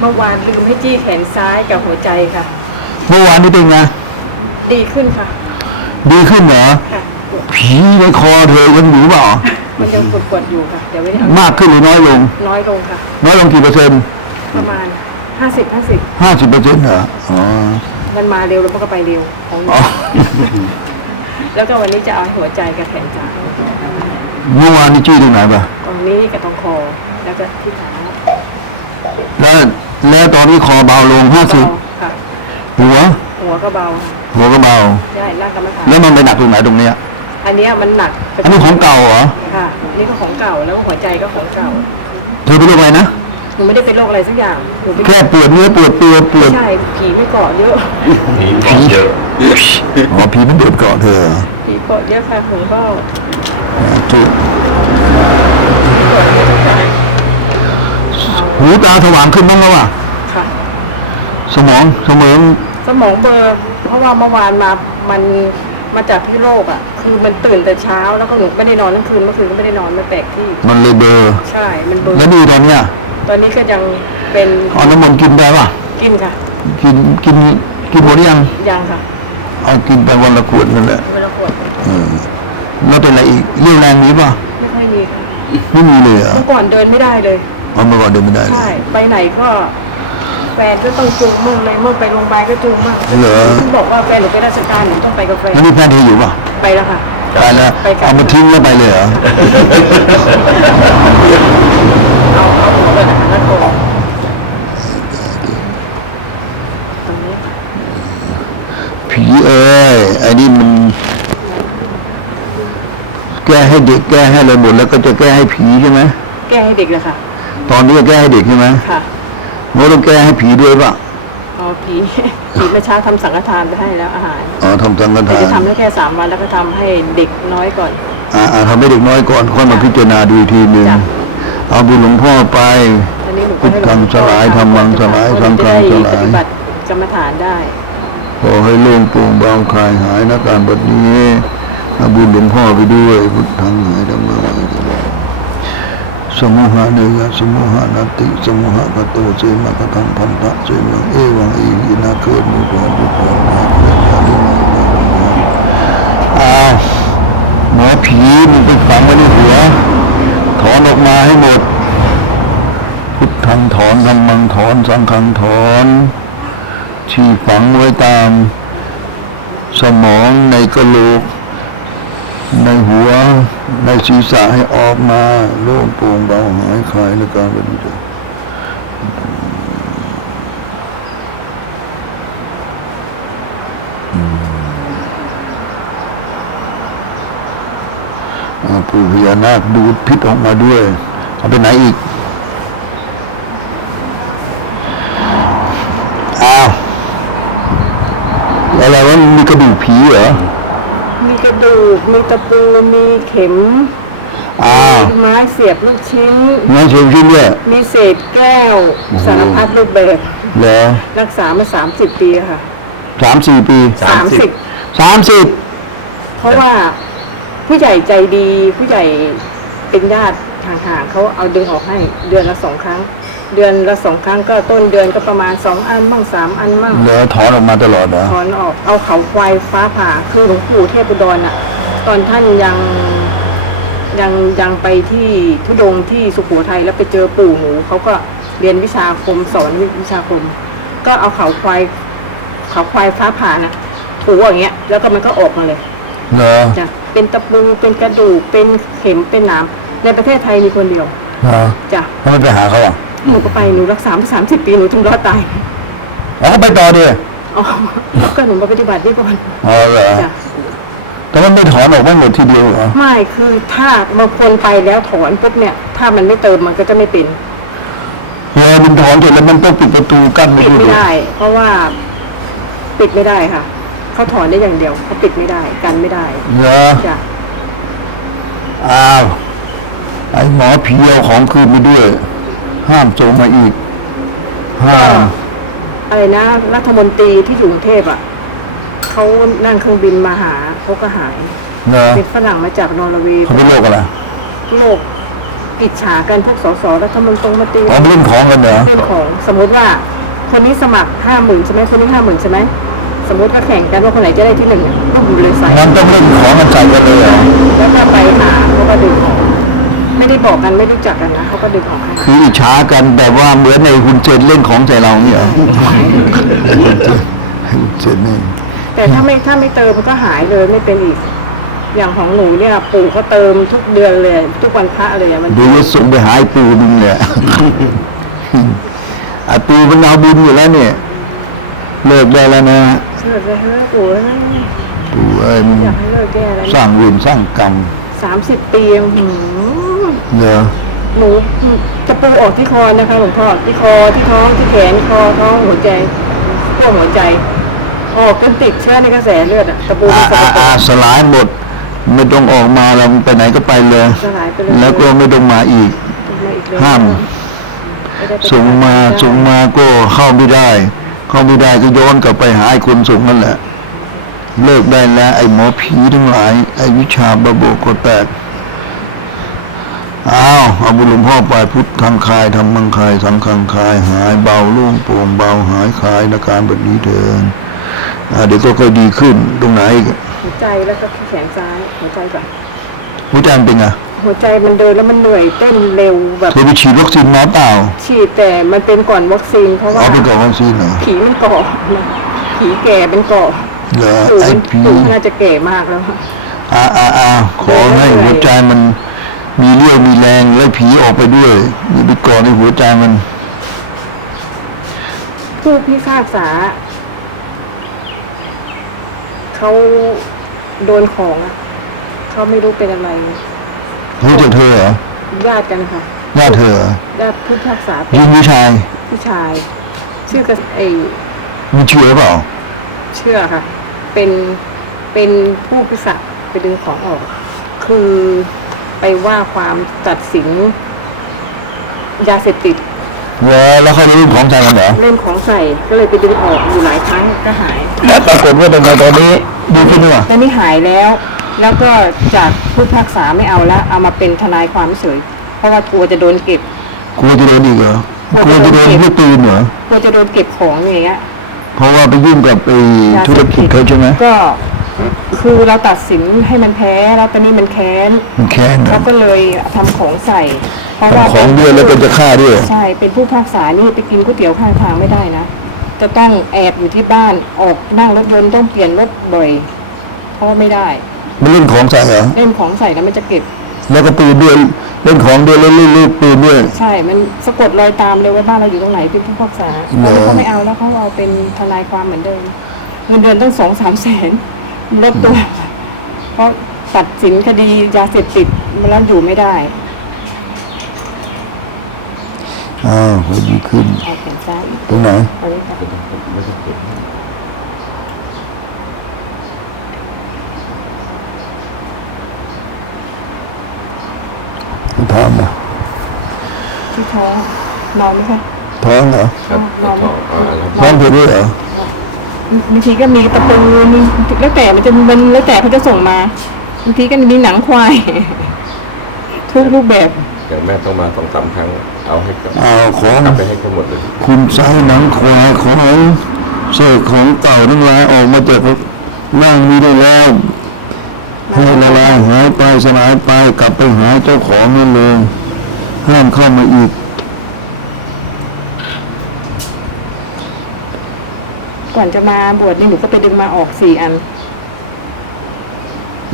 เมื่อวานลืมให้จี้แขนซ้ายกับหัวใจค่ะ เมื่อวานนี้เป็นไงดีขึ้นค่ะ ดีขึ้นเหรอค่ะผีในคอเธอยังอยู่เปล่ามันยังปวดๆอยู่ค่ะเดี๋ยวไม่ได้เอามากขึ้นหรือน้อยลง น้อยลงค่ะ น้อยลงกี่เปอร์เซ็นต์ประมาณ50 50ห้าสิบเปอร์เซ็นต์เหรออ๋อมันมาเร็วแล้วมันก็ไปเร็วของหนูอ๋อแล้วก็วันนี้จะเอาหัวใจกับแขนซ้ายเมื่อวานนี้จี้ตรงไหนปะตรงนี้กับตรงคอแล้วก็ที่ขาแล้ว แล้วตอนนี้คอเบาลงห้าสิบเบาค่ะ หัว หัวก็เบาหัวก็เบา ได้ร่างกรรมฐานแล้วมันไปหนักตรงไหนตรงเนี้ย อันเนี้ยมันหนักอันนี้ของเก่าเหรอ ค่ะนี่ก็ของเก่าแล้วก็หัวใจก็ของเก่าเธอเป็นโรคอะไรนะ หนูไม่ได้เป็นโรคอะไรสักอย่างหนูไม่แค่ปวดเนื้อปวดตัวปวด ใช่ผีไม่เกาะเยอะผีเยอะอ๋อผีมันเดือดเกาะเธอผีเกาะเยอะค่ะหนูก็ ถูกเกาะเยอะค่ะ หูตาสว่างขึ้นบ้างแล้วอะค่ะ สมองสมองสมองเบลอร์เพราะว่าเมื่อวานมามันมาจากที่โรคอะ คือมันตื่นแต่เช้าแล้วก็หนูไม่ได้นอนทั้งคืนเมื่อคืนก็ไม่ได้นอนมันแปลกที่ มันเลยเบลอใช่ มันเบลอแล้วนี่ตอนเนี้ยตอนนี้ก็ยังเป็นเอาน้ำมันต์กินได้ป่ะ กินค่ะ กินกินกินหมดหรือยังยังค่ะเอากินไปวันละขวดนั่นแหละเวลาปวดเออแล้วเป็นอะไรอีกเรี่ยวแรงนี้ป่ะไม่ค่อยมีค่ะไม่มีเลยเหรอะเมื่อก่อนเดินไม่ได้เลย เอาเมื่อก่อนเดินไม่ได้เลใช่ยไปไหนก็แฟนก็ต้องจูงมึงเลยเมื่อไปโรงพยาบาลก็จูงมากเหรอที่บอกว่าแฟนหนูเป็นราชการหนูต้องไปกับแฟนแล้วนี่แพทย์เธออยู่ป่ะไปแล้วค่ะ ไปแล้วไปกัน เอามาทิ้งแล้วไปเลยเหรอเอาเอาหัวไปนะคะแล้วโกงตรงนี้ผีเอ้ยไอ้นี่มัน แก้ให้เด็กแก้ให้อะไรหมดแล้วก็จะแก้ให้ผีใช่ไหมแก้ให้เด็กเลยค่ะ ตอนนี้จะแก้ให้เด็กใช่ไหมค่ะโมต้องแก้ให้ผีด้วยป่ะเอาผีผีเมื่อเช้าทำสังฆทานไปให้แล้วอาหารอ๋อทำสังฆแต่ทาจะนทำได้แค่สามวันแล้วก็ทำให้เด็กน้อยก่อน อ่าอ่าทำให้เด็กน้อยก่อนค่อยมาพิจารณาดูอีกทีหนึ่งจ้ะเอาบุญหลวงพ่อไปอันนี้หนูก็พุทให้หลวธังงสลายธรรมังสลายสังฆังสลายปฏิบัติกรรมฐานได้ขอให้โล่งโปร่งเบาคลายหายนะการบัดนี้เอาบุญหลวงพ่อไปด้วยพุทธังหายธรรมังหาย สมุหะเนยสมุหะนติสมุหะกะโตเจมะกะทังพันธะเจมังเอวังอีหินาเกิดมุตโมุตโมาเกิดยาลิมาอ้าวหมอผีมันไปฝังไว้ในหัวถอนออกมาให้หมด พุทธังถอนธรรมังถอนสังฆังถอนที่ฝังไว้ตาม สมองในกระโหลก ในหัวในศีรษะให้ออกมาโล่งโปร่งเบาหายคลายในการปฏิบัติอ่าปู่พญานาคดูดพิษออกมาด้วย เอาไปไหนอีก อ้าวอะไรวะมันมีกระดูกผีเหรอ มีกระดูก มี ตะปูมีเข็มอ้าวมีไม้เสียบลูกชิ้น งั้นเชิญขึ้นด้วย มีเศษแก้วสารพัดรูปแบบ เหรอรักษามาสามสิบปีค่ะสามสี่ปีสามสิบ สามสิบเพราะว่าผู้ใหญ่ใจดี ผู้ใหญ่เป็นญาติห่างๆเขาเอาดึงออกให้เดือนละสองครั้ง เดือนละสองครั้งก็ต้นเดือนก็ประมาณสองอันบ้างสามอันบ้างเหรอถอนออกมาตลอดเหรอถอนออกเอาเขาควายฟ้าผ่าคือหลวงปู่เทพอุดรอะ ตอนท่านยังยังยังไปที่ทุดงค์ที่สุโขทัยแล้วไปเจอปู่หนูเขาก็เรียนวิชาคมสอนวิชาคม ก็เอาเขาควายเขาควายฟ้าผ่านะถูอย่างเงี้ย แล้วก็มันก็ออกมาเลยเหรอจ้ะเป็นตะปูเป็นกระดูกเป็นเข็มเป็นหนามในประเทศไทยมีคนเดียวเหรอจ้ะทำไมไปหาเขาอะหนูก็ไปหนูรักษามาสามสิบปีหนูถึงรอดตายอ๋อเขาไปต่อดิอ๋อแล้วก็หนูมาปฏิบัติด้วยก่อนอ๋อเหรอจ้ะ แต่มันไม่ถอนออกไม่หมดทีเดียวเหรอไม่คือถ้าบางคนไปแล้วถอนปุ๊บเนี่ย ถ้ามันไม่เติมมันก็จะไม่เป็นเหรอมันถอนเสร็จแล้วมันต้องปิดประตูกั้นไม่ปิดใช่เหรไม่อได้ เพราะว่าปิดไม่ได้ค่ะเขาถอนได้อย่างเดียวเขาปิดไม่ได้กันไม่ได้เหรอจ้ะอ้าวไอ้หมอผีเอาของคืนไปด้วย ห้ามส่งมาอีกห้ามอะไรนะรัฐมนตรีที่อยู่กรุงเทพอะ เขานั่งเครื่องบินมาหาเขาก็หายเหรอเป็นฝรั่งมาจากนอร์เวย์เขาเป็นโรคอะไรโรคกิจฉากันพวกสสรัฐมนตรีมาตีอ๋อเล่นของกันเหรอเรื่องของสมมุติว่า คนนี้สมัครห้าหมื่นใช่ไหมคนนี้ห้าหมื่นใช่ไหมสมมติก็แข่งกันว่าคนไหนจะได้ที่หนึ่งก็อยู่เลยใส่มันต้องเล่นของกันใส่กันเลยเหรอแล้วก็ไปหาเขาก็ดึงออกไม่ได้บอกกันไม่รู้จักกันนะเขาก็ดึงออกให้คืออิจฉากันแบบว่าเหมือนในหุ่นเจนเล่นของใส่เราเนี่ยเหรอหุ่นเจนนี่ แต่ถ้าไม่ถ้าไม่เติมมันก็หายเลยไม่เป็นอีก อย่างของหนูเนี่ยปู่เขาเติมทุกเดือนเลย ทุกวันพระเลยอะมันเดี๋ยวจะส่งไปหาไอ้ปูนึงเนี่ยไอ้ปูมันเอาบุญอยู่แล้วเนี่ยเลิกได้แล้วนะเชื่อเลยเฮ้ยปู่เอ้ยปูเอ้ยมันอยากให้เลิกแก้แล้วสร้างเวรสร้างกรรมสามสิบปียังหือเหรอหนูจะปูออกที่คอนะคะหลวงพ่อที่คอที่ท้องที่แขนคอท้องหัวใจพวกหัวใจ ออกจนติดเชื้อในกระแสเลือดอะตะปูอามันสอากปรอากสลายหมด ไม่ต้องออกมาเราไปไหนก็ไปเลย สลายไปเลยแล้วก็ไม่ต้องมาอีก มาอีกเลยห้าม ไม่ได้ไปส่งมาส่งมาก็เข้าไม่ได้ เข้าไม่ได้ก็ย้อนกลับไปหาไอ้คนส่งนั่นแหละ เลิกได้แล้วไอ้หมอผีทั้งหลาย ไอ้วิชาบาโบกแตกอ้าวเอาบุญหลวงพ่อไปพุทธังคายธรรมังคายสังฆังคาย หายเบาโล่งโปร่งเบาหายคลายอาการแบบนี้เดินอ่า เดี๋ยวก็ค่อยดีขึ้นตรงไหนอีกหัวใจแล้วก็ที่แขนซ้ายหัวใจก่อนหัวใจมันเป็นไงหัวใจมันเดินแล้วมันเหนื่อยเต้นเร็วแบบเธอไปฉีดวัคซีนมาเปล่า ฉีดแต่มันเป็นก่อนวัคซีนเพราะว่าเอาไปก่อนวัคซีนเหรอผีมันเกาะผีแก่เป็นเกาะเหรอปู่ไอ้มันผีปู่น่าจะแก่มากแล้วอ่าอ่าอ่าขอให้หัวใจมันมีเรี่ยวมีแรงและผีออกไปด้วยอย่าไปก่อในหัวใจมัน ผู้พิพากษา เขาโดนของอะเขาไม่รู้เป็นอะไรรู้จักเธอเหรอญาติกันค่ะญาติเธอเหรอญาติผู้พิพากษาเป็ยินงผู้ชายผู้ชาย ชื่อกระเออมีชื่อหรือเปล่า เชื่อค่ะ เป็นเป็นผู้พิพากษาไปดึงของออก คือไปว่าความตัดสินยาเสพติด เหรอแล้วเขารู้ของใจกันเหรอเล่นของใส่ก็เลยไปดึงออกอยู่หลายครั้งก็หาย แล้วปรากฏว่าเป็นไงตอนนี้ดีขึ้นหรือเปล่าแล้วนี่หายแล้ว แล้วก็จากผู้พิพากษาไม่เอาแล้ว เอามาเป็นทนายความเฉยเพราะว่ากลัวจะโดนเก็บกลัวจะโดนอีกเหรอกลัวจะโดนลูกปืนเหรอกลัวจะโดนเก็บของอย่างเงี้ยเพราะว่าไปยุ่งกับไอ้ธุรกิจเขาใช่ไหมก็ คือเราตัดสินให้มันแพ้แล้วตอนนี้มันแค้นมันแค้นนะเขาก็เลยทำของใส่ เพราะว่าทำของด้วยแล้วก็จะฆ่าด้วย ใช่เป็นผู้พิพากษานี่ไปกินก๋วยเตี๋ยวข้างทางไม่ได้นะจะต้องแอบอยู่ที่บ้านออกนั่งรถยนต์ต้องเปลี่ยนรถบ่อยเพราะว่าไม่ได้มันเล่นของใส่เหรอเล่นของใส่แล้วมันจะเก็บ แล้วก็ปืนด้วยเล่นของด้วยแล้วเล่นลูกปืนด้วย ใช่ มันสะกดรอยตามเลยว่าบ้านเราอยู่ตรงไหนเป็นผู้พิพากษาเหรอแล้วเขาไม่เอาแล้วเขาเอาเป็นทนายความเหมือนเดิมเงินเดือนตั้งสองสามแสนลดตัวเพราะตัดสินคดียาเสพติดมันแล้วอยู่ไม่ได้ อ้าวค่อยดีขึ้น เอาแขนซ้ายตรงไหน เอาไว้ค่ะท้องนะที่ท้องนอนไหมคะ ท้องเหรอครับนอนไหมท้องเธอด้วยเหรอบางทีก็มีตะปูมีแล้วแต่มันจะมันแล้วแต่เขาจะส่งมาบางทีก็มีหนังควาย ทุกรูปแบบเดี๋ยวแม่ต้องมาสองสามครั้ง เอาให้กลับเอาของกลับไปให้เขาหมดเลยคุณใช้หนังควายของเศษของเต่าทั้งหลายออกมาจากร่างนี้ได้แล้วให้ละลายหายไปสลายไปกลับไปหาเจ้าของนั่นเลยห้ามเข้ามาอีกก่อนจะมาบวชนี่หนูก็ไปดึงมาออกสี่อัน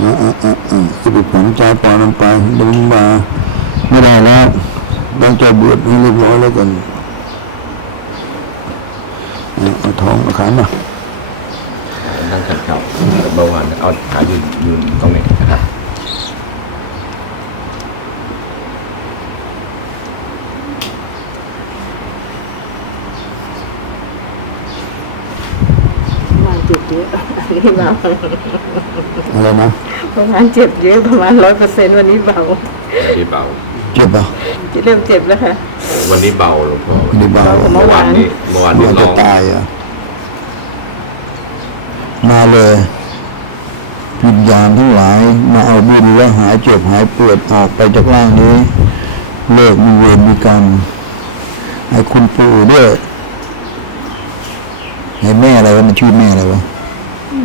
อ่าอ่าอ่าอ่าจะไปผลใจปล่อยมันไปดึงมาไม่ได้แล้ว ต้องจะบวชให้เรียบร้อยแล้วกันอ่าเอาท้องเอาขันมานั่งขัดเข่าเบาหวานเอาขายืนยืนตรงนี้นะครับประมาณเจ็บเยอะอันนี้เบาอะไรนะประมาณเจ็บเยอะประมาณร้อยเปอร์เซ็นต์วันนี้เบาวันนี้เบา เจ็บปะเริ่มเจ็บแล้วค่ะ วันนี้เบาหลวงพ่อไม่ได้เบาเบาเมื่อวานนี้เมื่อวานนี้มันร้จะองตายอะมาเลยวิญญาณทั้งหลาย มาเอาบุญและหายเจ็บหายปวดออกไปจากร่างนี้เลิกมีเวรมีกรรมให้คุณปู่ด้วยให้แม่อะไรวะมันชื่อแม่อะไรวะ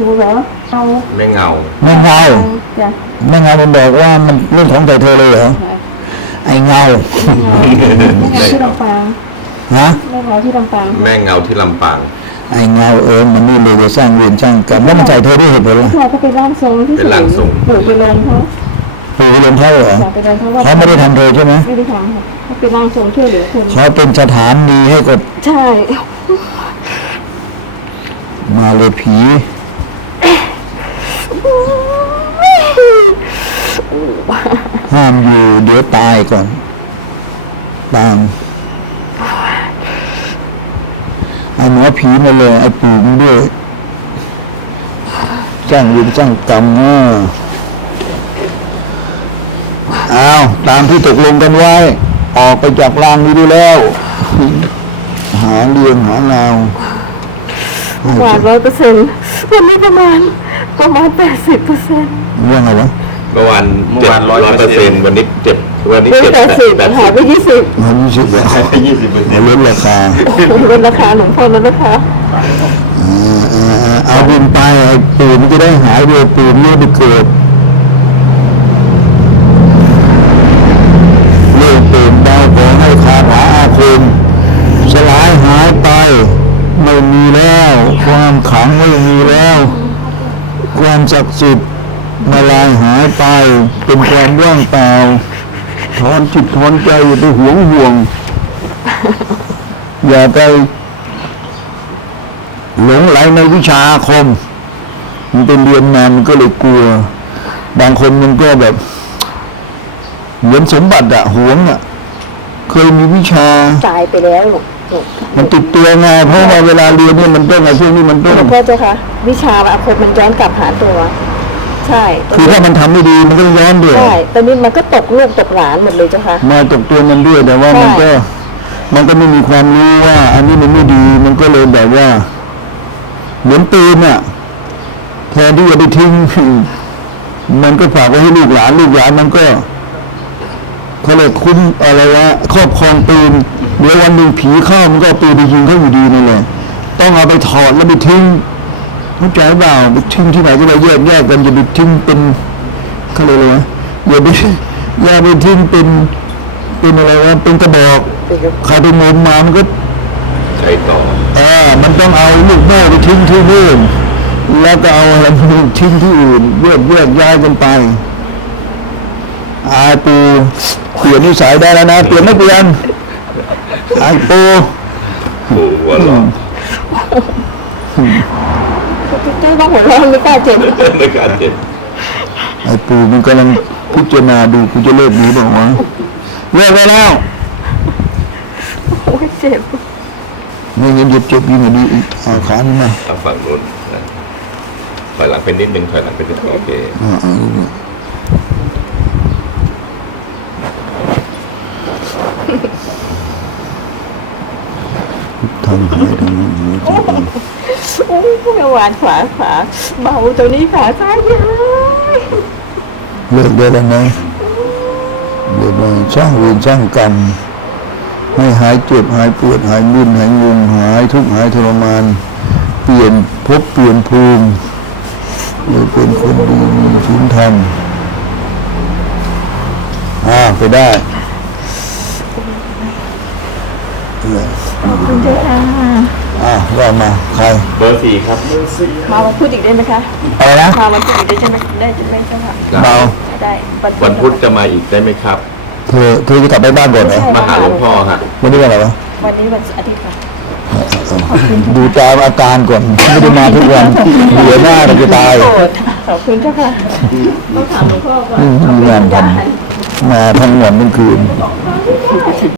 รู้เหรอเอาแม่เงาแม่เงาจ้ะแม่เงามันบอกว่ามันเรื่องของใจเธอเลยเหรอ ไอ้เงาแม่ที่ลำปางฮะแม่ขอที่ลำปางแม่เงาที่ลำปางไอ้เงาเออมันนี่เลยจะสร้างเวรสร้างกรรมแล้วมันใจเธอได้เหตุผลอะไรเราก็เป็นร่างทรงที่เป็นร่างทรงปู่ไปลงเขาปู่เรียนเท่าเหรออยากไปลงเขาว่าเขาไม่ได้ทำเธอใช่ไหมไม่ได้ทำค่ะเขาเป็นร่างทรงช่วยเหลือคนเขาเป็นสถานีให้กับใช่ มาเลยผี ห้ามอยู่เดี๋ยวตายก่อน ตามเอาหมอผีมาเลยไอ้ปู่มันด้วยจ้างวินจ้างกรรมเนอะเอาตามที่ตกลงกันไว้ ออกไปจากรางนี้ดูแล้ว หาเรื่องหาราวกว่าร้อยเปอร์เซ็นต์วันนี้ประมาณประมาณแปดสิบเปอร์เซ็นต์เรื่องอะไรวะเมื่อวานเมื่อเจ็ดวานร้อยเปอร์เซ็นต์100%วันนี้เจ็บวันนี้เป็นเจ็บแปดสิบแปดหายไปยี่สิบมันรู้สึกว่ายี่สิบเปอร์เซ็นลต์ดราคาลดราคาหลวงพ่อลดราคาเออเออเออเอาบุญไปไอ้ปู่มันจะได้หายโดยปู่ไม่ได้เกิดเรื่องปู่ดาวขอให้คาถาอาคมสลายหายไปไม่มีแล้ว ความขลังไม่มีแล้ว ความศักดิ์สิทธิ์ มาลายหายไป เป็นความว่างเปล่าถอนจิตถอนใจอย่าไปหวงห่วง อย่าไปหลงไหลในวิชาอาคม มันเป็นเรียนมามันก็เลยกลัว บางคนมันก็แบบเหมือนสมบัติอะหวงอะเคยมีวิชาตายไปแล้วหลวงหลวงมันติดตัวไงเพราะว่าเวลาเรียนเนี่ยมันต้องไอ้พวกนี้มันต้องหลวงพ่อเจ้าค่ะ วิชาอาคมมันย้อนกลับหาตัว ใช่คือถ้ามันทำไม่ดีมันก็ย้อนด้วย ใช่ตอนนี้มันก็ตกลูกตกหลานหมดเลยเจ้าค่ะ มาตกตัวมันด้วยแต่ว่าใช่มันก็ มันก็ไม่มีความรู้ว่า อันนี้มันไม่ดีมันก็เลยแบบว่า เหมือนปืนอะแทนที่จะไปทิ้งมันก็ฝากไว้ให้ลูกหลานลูกหลานมันก็เขาเลยคุ้มอะไรวะครอบครองปืนเดี๋ยววันหนึ่งผีเข้ามันก็เอาปืนไปยิงเขาอยู่ดีนั่นแหละต้องเอาไปถอดแล้วไปทิ้ง เข้าใจเปล่าไปทิ้งที่ไหนก็ไปแยกแยกกันอย่าไปทิ้งเป็นเขาเรียกอะไรวะอย่าไปอย่าไปทิ้งเป็นเป็นอะไรวะเป็นกระบอกใครไปงมมามันก็ใช้ต่อเออมันต้องเอาลูกแม่ไปทิ้งที่นู่นแล้วก็เอาอะไรไปทิ้งที่อื่นแยกแยกย้ายกันไปอาปูเปลี่ยนนิสัยได้แล้วนะเปลี่ยนไม่เปลี่ยนไอ้ปูปู่หัวหลอ กเจ้าต้องหัวเราะไม่กล้าเจ็บในการเจ็บไอ้ปูมันกำลังพิจารณาดูกูจะเลิกนี้บอกว่าเลิกไปแล้วโอ้ยเจ็บไม่งั้นจะเจ็บยิ่งกว่านี้อีกเอาขานี่มาเอาฝั่งนู้นนะถอยหลังเป็นนิดนึงถอยหลังเป็นนิดนึงโอเคอ่าเอาลูกมาทำหายทำหายทำหาย โอ้ยเมื่อวานขวาขวาเบาตัวนี้ขาซ้ายเยอะเลิกได้แล้วนะเดี๋ยวมาสร้างเวรสร้างกรรมให้หายเจ็บหายปวดหายมึนหายงงหายทุกข์หายทรมาน เปลี่ยนภพเปลี่ยนภูมิเลยเป็นคนดีมีศีลธรรมอ่าไปได้เออขอบคุณเจ้าค่ะอ่า ว่ามาใครเบอร์สี่ครับมาวันพุธอีกได้ไหมคะอะไรนะมาวันพุธอีกได้ใช่ไหมได้ใช่ไหมเจ้าค่ะเบาได้วันพุธจะมาอีกได้ไหมครับเธอเธอจะกลับไปบ้านก่อนเหรอมาหาหลวงพ่อฮะวันนี้วันอะไรวะวันนี้วันอาทิตย์ค่ะดูตามอาการก่อนไม่ได้มาทุกวันเหลือหน้าเราจะตายโปรดขอบคุณเจ้าค่ะต้องถามหลวงพ่อก่อนไม่มีงานทำมาทั้งวันทั้งคืน